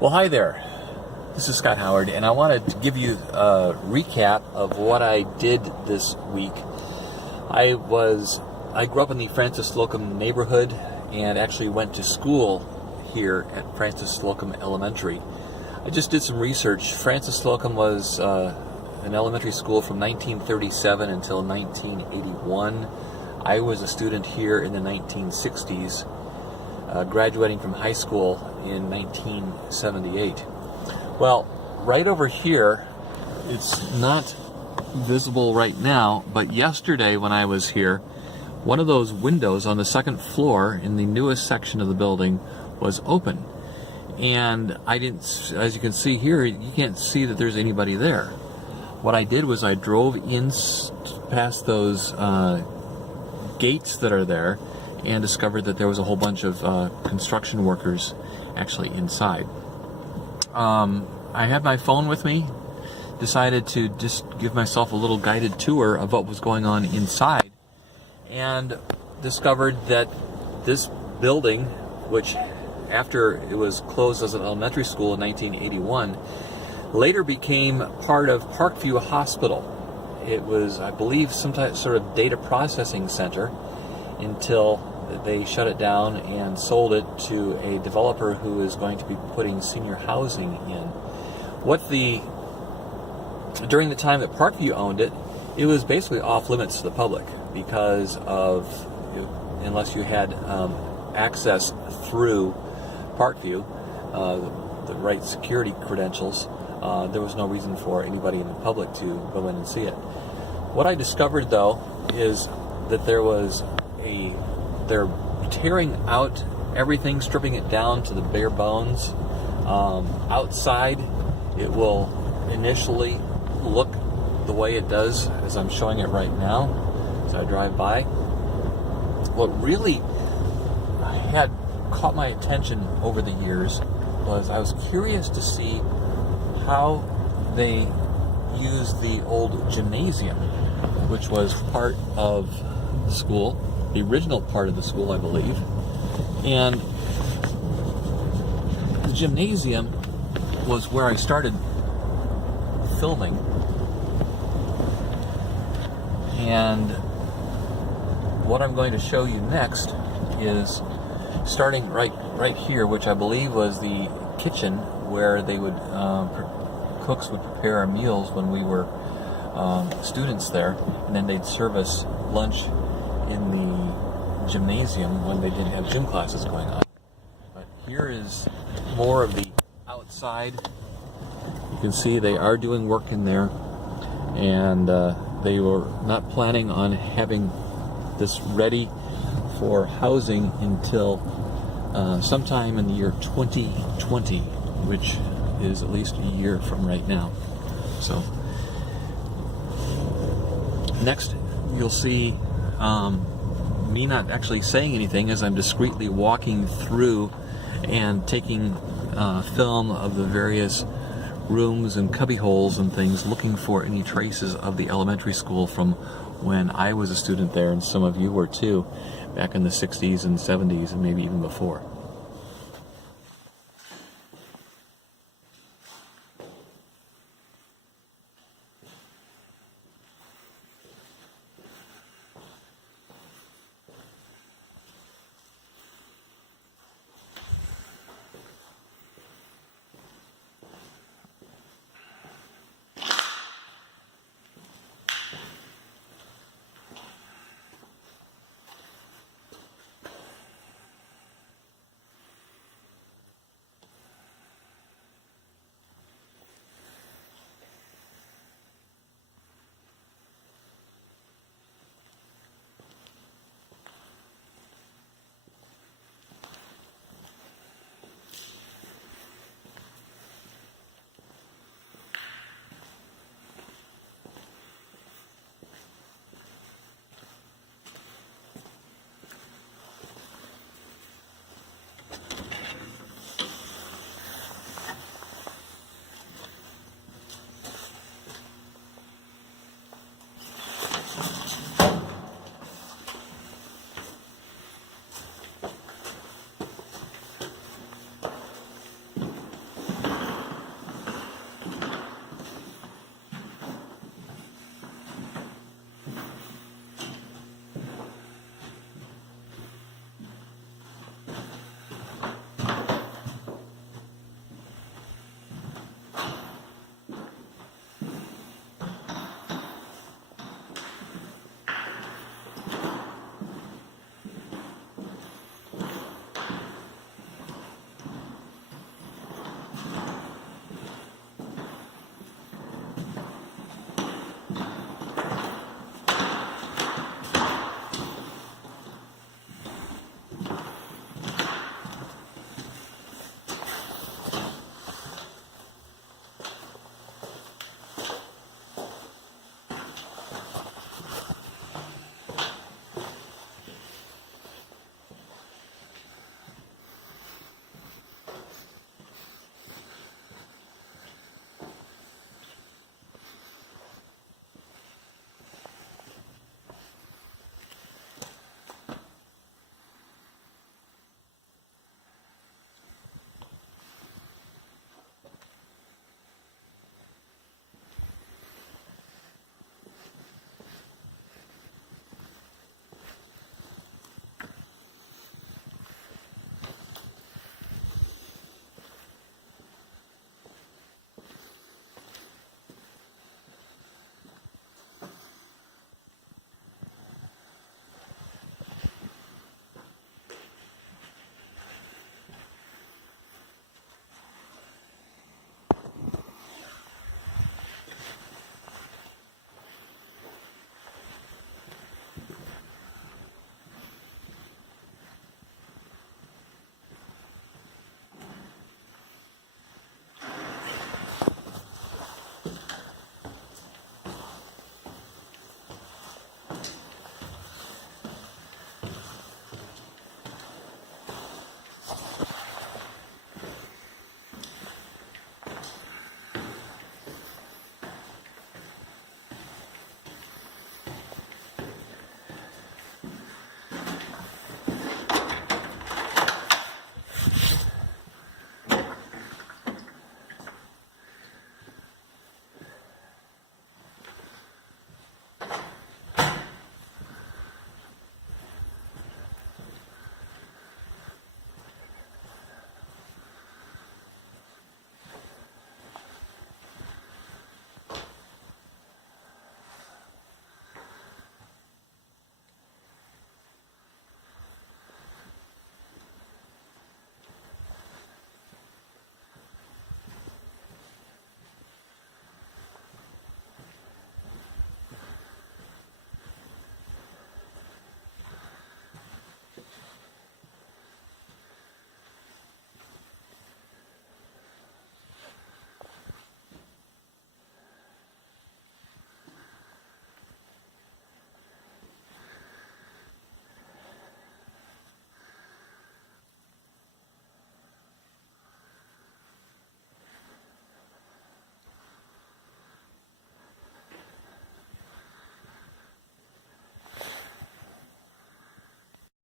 Well, hi there. This is Scott Howard, and I wanted to give you a recap of what I did this week. I grew up in the Francis Slocum neighborhood and actually went to school here at Francis Slocum Elementary. I just did some research. Francis Slocum was an elementary school from 1937 until 1981. I was a student here in the 1960s. Graduating from high school in 1978. Well, right over here, it's not visible right now, but yesterday when I was here, one of those windows on the second floor in the newest section of the building was open. And I didn't, as you can see here, you can't see that there's anybody there. What I did was I drove in past those gates that are there and discovered that there was a whole bunch of construction workers actually inside. I had my phone with me, decided to just give myself a little guided tour of what was going on inside, and discovered that this building, which after it was closed as an elementary school in 1981, later became part of Parkview Hospital. It was, I believe, some type, sort of data processing center until they shut it down and sold it to a developer who is going to be putting senior housing in. During the time that Parkview owned it, it was basically off limits to the public because of, unless you had access through Parkview, the right security credentials, there was no reason for anybody in the public to go in and see it. What I discovered, though, is that they're tearing out everything, stripping it down to the bare bones. Outside, it will initially look the way it does as I'm showing it right now as I drive by. What really had caught my attention over the years was I was curious to see how they used the old gymnasium, which was part of the school, the original part of the school, I believe. And the gymnasium was where I started filming. And what I'm going to show you next is starting right here, which I believe was the kitchen where they would cooks would prepare our meals when we were students there, and then they'd serve us lunch in the gymnasium when they didn't have gym classes going on. But here is more of the outside. You can see they are doing work in there, and they were not planning on having this ready for housing until sometime in the year 2020, which is at least a year from right now. So next you'll see me not actually saying anything as I'm discreetly walking through and taking film of the various rooms and cubby holes and things, looking for any traces of the elementary school from when I was a student there, and some of you were too, back in the 60s and 70s and maybe even before.